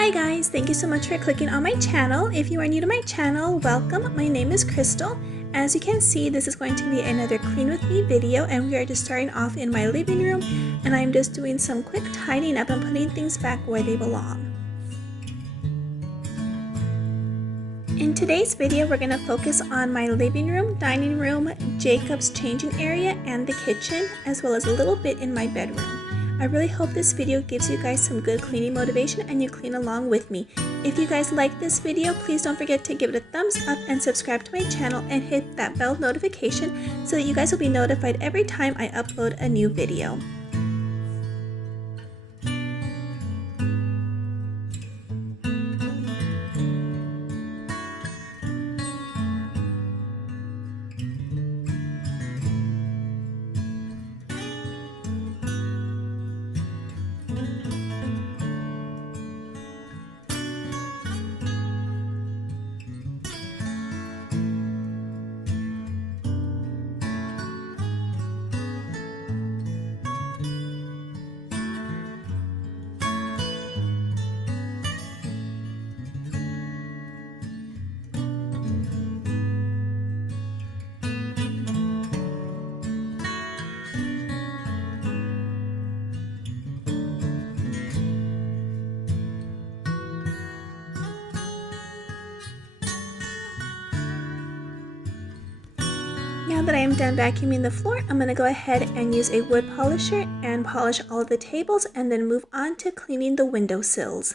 Hi guys, thank you so much for clicking on my channel. If you are new to my channel, welcome. My name is Crystal. As you can see, this is going to be another clean with me video, and we are just starting off in my living room, and I'm just doing some quick tidying up and putting things back where they belong. In today's video, we're going to focus on my living room, dining room, Jacob's changing area, and the kitchen, as well as a little bit in my bedroom. I really hope this video gives you guys some good cleaning motivation and you clean along with me. If you guys like this video, please don't forget to give it a thumbs up and subscribe to my channel and hit that bell notification so that you guys will be notified every time I upload a new video. Now that I am done vacuuming the floor, I'm going to go ahead and use a wood polisher and polish all of the tables and then move on to cleaning the windowsills.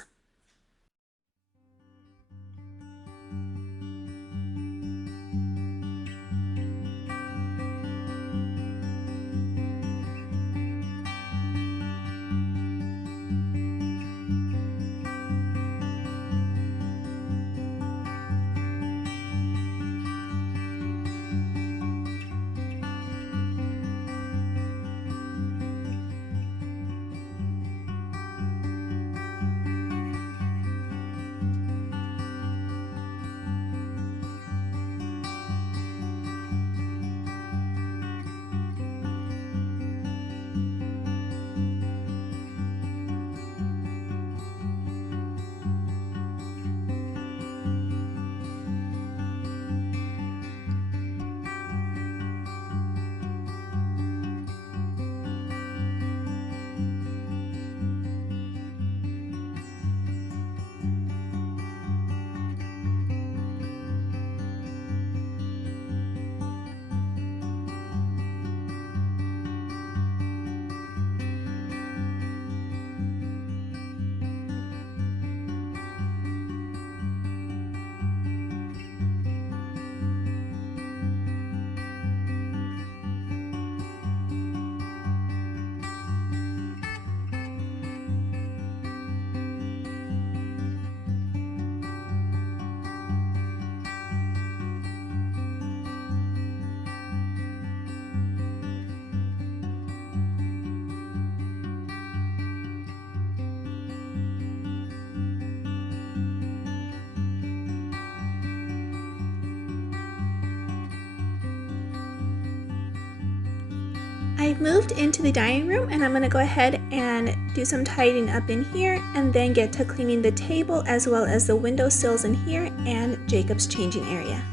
I've moved into the dining room and I'm going to go ahead and do some tidying up in here and then get to cleaning the table as well as the windowsills in here and Jacob's changing area.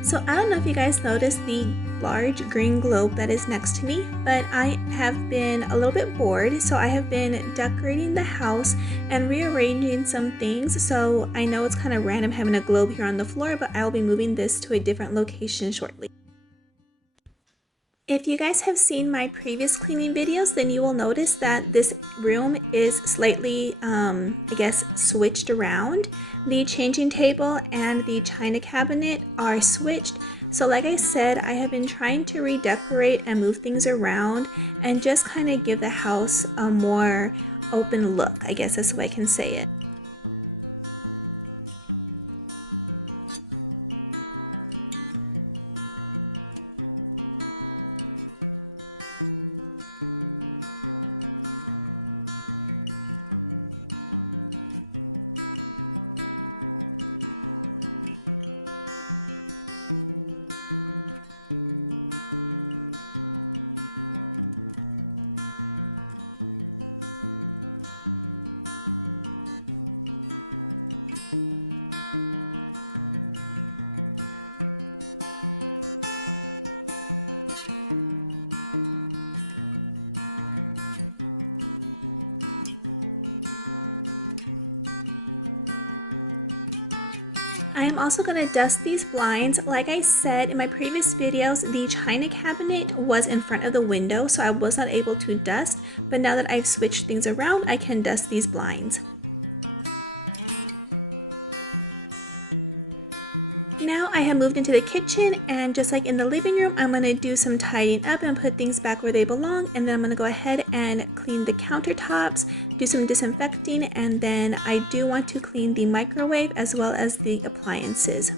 So I don't know if you guys noticed the large green globe that is next to me, but I have been a little bit bored, so I have been decorating the house and rearranging some things. So I know it's kind of random having a globe here on the floor, but I'll be moving this to a different location shortly. If you guys have seen my previous cleaning videos, then you will notice that this room is slightly, I guess, switched around. The changing table and the china cabinet are switched. So like I said, I have been trying to redecorate and move things around and just kind of give the house a more open look. I guess that's the way I can say it. I am also going to dust these blinds. Like I said in my previous videos, the china cabinet was in front of the window, so I was not able to dust, but now that I've switched things around, I can dust these blinds. Now I have moved into the kitchen, and just like in the living room, I'm going to do some tidying up and put things back where they belong, and then I'm going to go ahead and clean the countertops, do some disinfecting, and then I do want to clean the microwave as well as the appliances.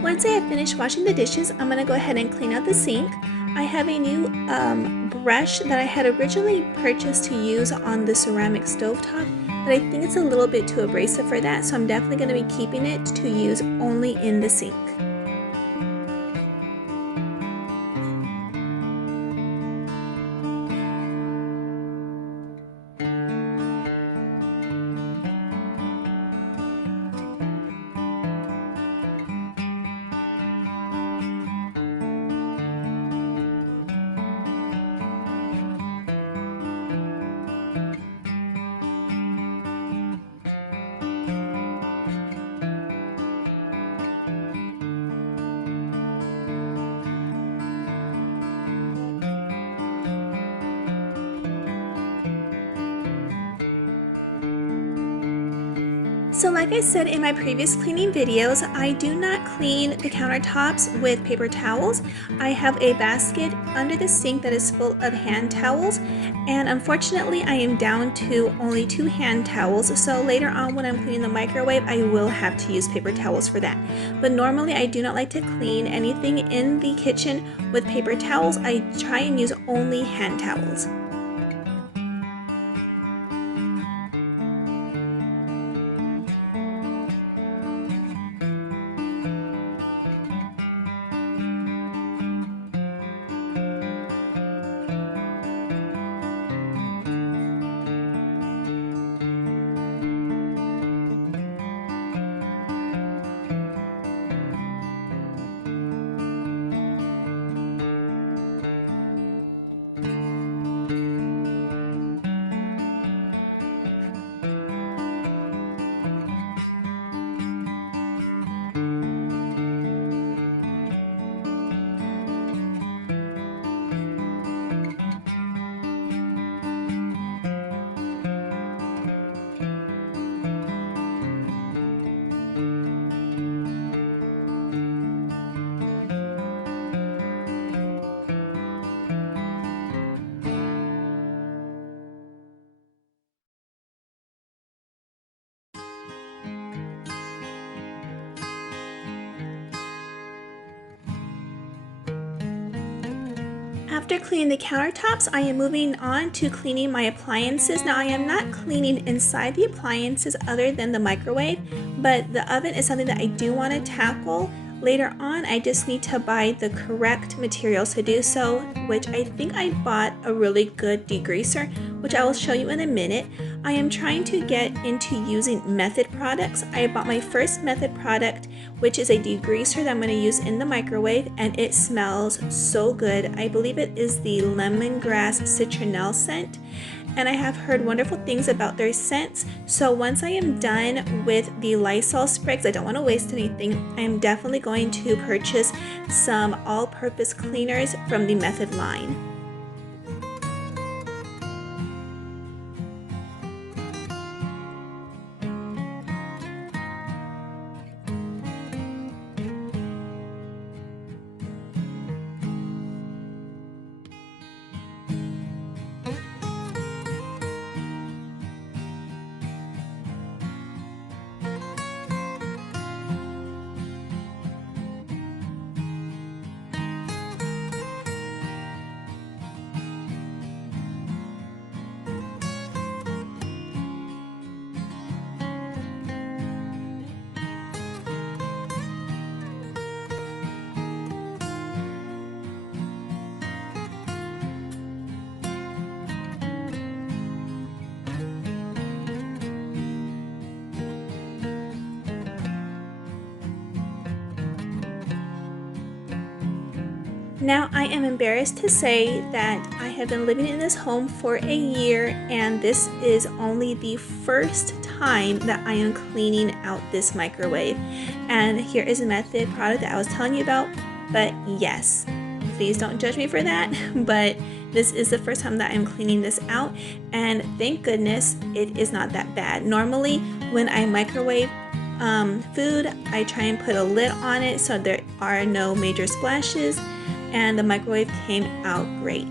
Once I have finished washing the dishes, I'm going to go ahead and clean out the sink. I have a new brush that I had originally purchased to use on the ceramic stovetop, but I think it's a little bit too abrasive for that, so I'm definitely going to be keeping it to use only in the sink. So like I said in my previous cleaning videos, I do not clean the countertops with paper towels. I have a basket under the sink that is full of hand towels, and unfortunately I am down to only 2 hand towels, so later on when I'm cleaning the microwave I will have to use paper towels for that. But normally I do not like to clean anything in the kitchen with paper towels. I try and use only hand towels. After cleaning the countertops, I am moving on to cleaning my appliances. Now I am not cleaning inside the appliances other than the microwave, but the oven is something that I do want to tackle. Later on, I just need to buy the correct materials to do so, which I think I bought a really good degreaser, which I will show you in a minute. I am trying to get into using Method products. I bought my first Method product, which is a degreaser that I'm going to use in the microwave, and it smells so good. I believe it is the lemongrass citronelle scent, and I have heard wonderful things about their scents. So once I am done with the Lysol spray, because I don't want to waste anything, I am definitely going to purchase some all-purpose cleaners from the Method line. Now I am embarrassed to say that I have been living in this home for a year, and this is only the first time that I am cleaning out this microwave. And here is a Method product that I was telling you about, but yes, please don't judge me for that, but this is the first time that I'm cleaning this out, and thank goodness it is not that bad. Normally when I microwave food, I try and put a lid on it so there are no major splashes, and the microwave came out great.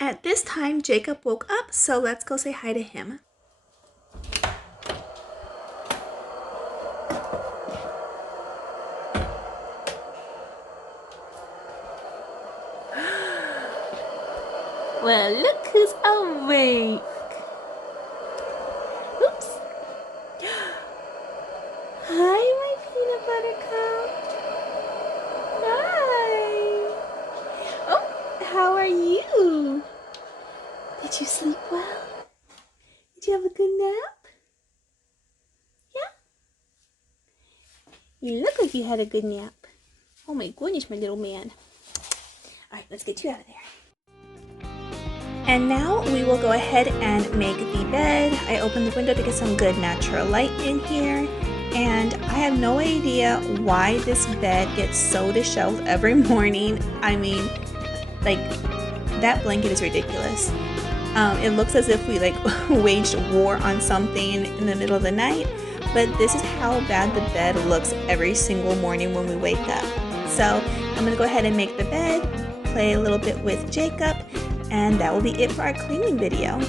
At this time, Jacob woke up, so let's go say hi to him. Well, look who's awake. Oops. Hi, my peanut butter cup. Hi. Oh, how are you? Did you sleep well? Did you have a good nap? Yeah? You look like you had a good nap. Oh my goodness, my little man. Alright, let's get you out of there. And now we will go ahead and make the bed. I opened the window to get some good natural light in here. and I have no idea why this bed gets so disheveled every morning. I mean, like, that blanket is ridiculous. It looks as if we like waged war on something in the middle of the night, but this is how bad the bed looks every single morning when we wake up. So I'm gonna go ahead and make the bed, play a little bit with Jacob, and that will be it for our cleaning video.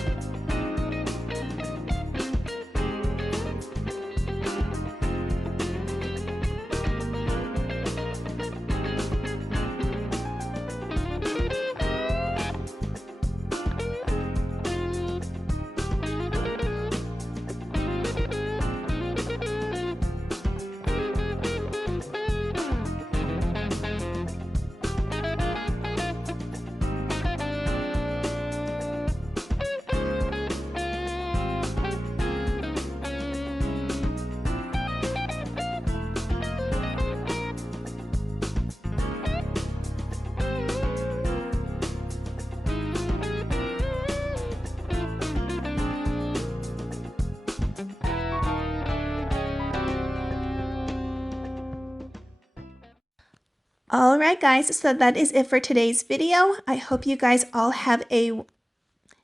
Alright guys, so that is it for today's video. I hope you guys all have a...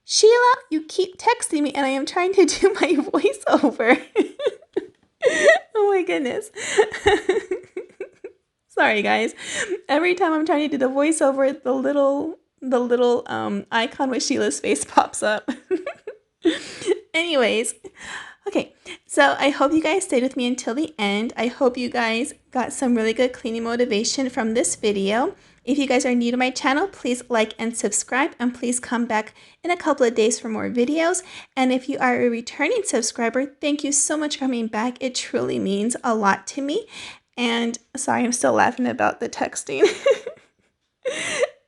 Sheila, you keep texting me and I am trying to do my voiceover. Oh my goodness. Sorry guys. Every time I'm trying to do the voiceover, the little icon with Sheila's face pops up. Anyways, okay, so I hope you guys stayed with me until the end. I hope you guys got some really good cleaning motivation from this video. If you guys are new to my channel, please like and subscribe, and please come back in a couple of days for more videos. And if you are a returning subscriber, thank you so much for coming back. It truly means a lot to me. And sorry, I'm still laughing about the texting.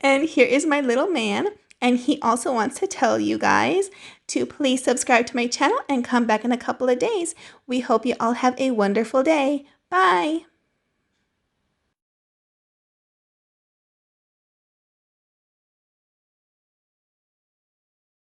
And here is my little man. And he also wants to tell you guys to please subscribe to my channel and come back in a couple of days. We hope you all have a wonderful day. Bye.